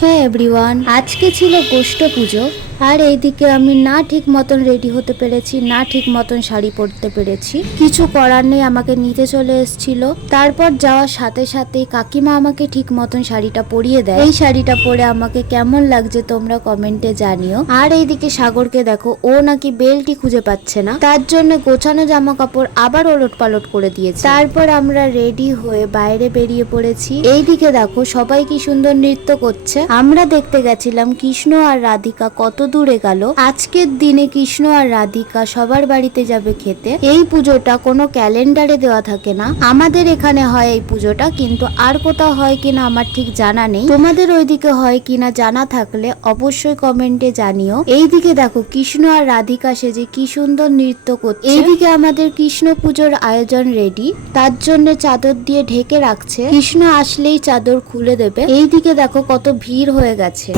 হ্যাঁ এভরিওয়ান, আজকে ছিল গোষ্ঠ পুজো। আর এইদিকে আমি না ঠিক মতন রেডি হতে পেরেছি, না ঠিক মতন শাড়ি পরতে পেরেছি। কিছু করার নেই, আমাকে নিতে চলে এসেছিল। তারপর যাওয়ার সাথে সাথে কাকিমা আমাকে ঠিক মতন শাড়িটা পরিয়ে দেয়। এই শাড়িটা পরে আমাকে কেমন লাগছে তোমরা কমেন্টে জানিও। আর এইদিকে সাগরকে দেখো, ও নাকি বেল্টই খুঁজে পাচ্ছে না, তার জন্য গোছানো জামা কাপড় আবার ওলট পালট করে দিয়েছে। তারপর আমরা রেডি হয়ে বাইরে বেরিয়ে পড়েছি। এইদিকে দেখো সবাই কি সুন্দর নৃত্য করছে। আমরা দেখতে গেছিলাম কৃষ্ণ আর রাধিকা কত দূরে গেল। আজকের দিনে কৃষ্ণ আর রাধিকা সবার বাড়িতে যাবে খেতে। এই পুজোটা কোনো ক্যালেন্ডারে দেওয়া থাকে না, আমাদের এখানে হয় এই পুজোটা, কিন্তু আর কোথাও হয় কিনা আমার ঠিক জানা নেই। তোমাদের ওইদিকে হয় কিনা জানা থাকলে অবশ্যই কমেন্টে জানিও। এইদিকে দেখো কৃষ্ণ আর রাধিকা সেজে কি সুন্দর নৃত্য করছে। এইদিকে আমাদের কৃষ্ণ পুজোর আয়োজন রেডি, তার জন্য চাদর দিয়ে ঢেকে রাখছে। কৃষ্ণ আসলেই চাদর খুলে দেবে। এইদিকে দেখো কত ভিড় হয়ে গেছে।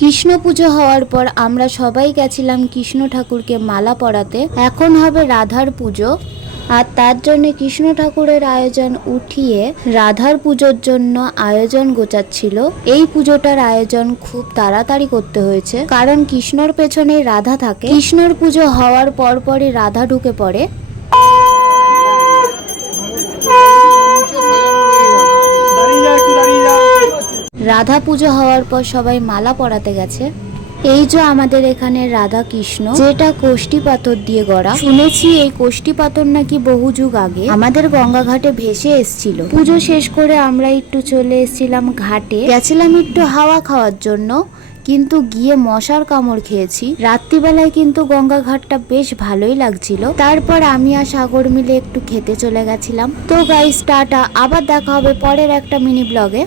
কৃষ্ণ পুজো হওয়ার পর আমরা সবাই গেছিলাম কৃষ্ণ ঠাকুরকে মালা পরাতে। এখন হবে রাধার পুজো, আর তার জন্য কৃষ্ণ ঠাকুরের আয়োজন উঠিয়ে রাধার পুজোর জন্য আয়োজন গোছাচ্ছিল। এই পুজোটার আয়োজন খুব তাড়াতাড়ি করতে হয়েছে, কারণ কৃষ্ণর পেছনে রাধা থাকে। কৃষ্ণর পুজো হওয়ার পরপরই রাধা ঢুকে পড়ে। রাধা পুজো হওয়ার পর সবাই মালা পরাতে গেছে। এই যে আমাদের এখানে রাধা কৃষ্ণ, যেটা কোষ্টি পাথর দিয়ে গড়া। শুনেছি এই কোষ্টি পাথর নাকি বহু যুগ আগে আমাদের গঙ্গা ঘাটে ভেসে এসেছিল। পুজো শেষ করে আমরা একটু চলে এসেছিলাম ঘাটে, গেছিলাম একটু হাওয়া খাওয়ার জন্য, কিন্তু গিয়ে মশার কামড় খেয়েছি। রাত্রিবেলায় কিন্তু গঙ্গা ঘাটটা বেশ ভালোই লাগছিল। তারপর আমি আর সাগর মিলে একটু খেতে চলে গেছিলাম। তো গাইস টাটা, আবার দেখা হবে পরের একটা মিনি ব্লগে।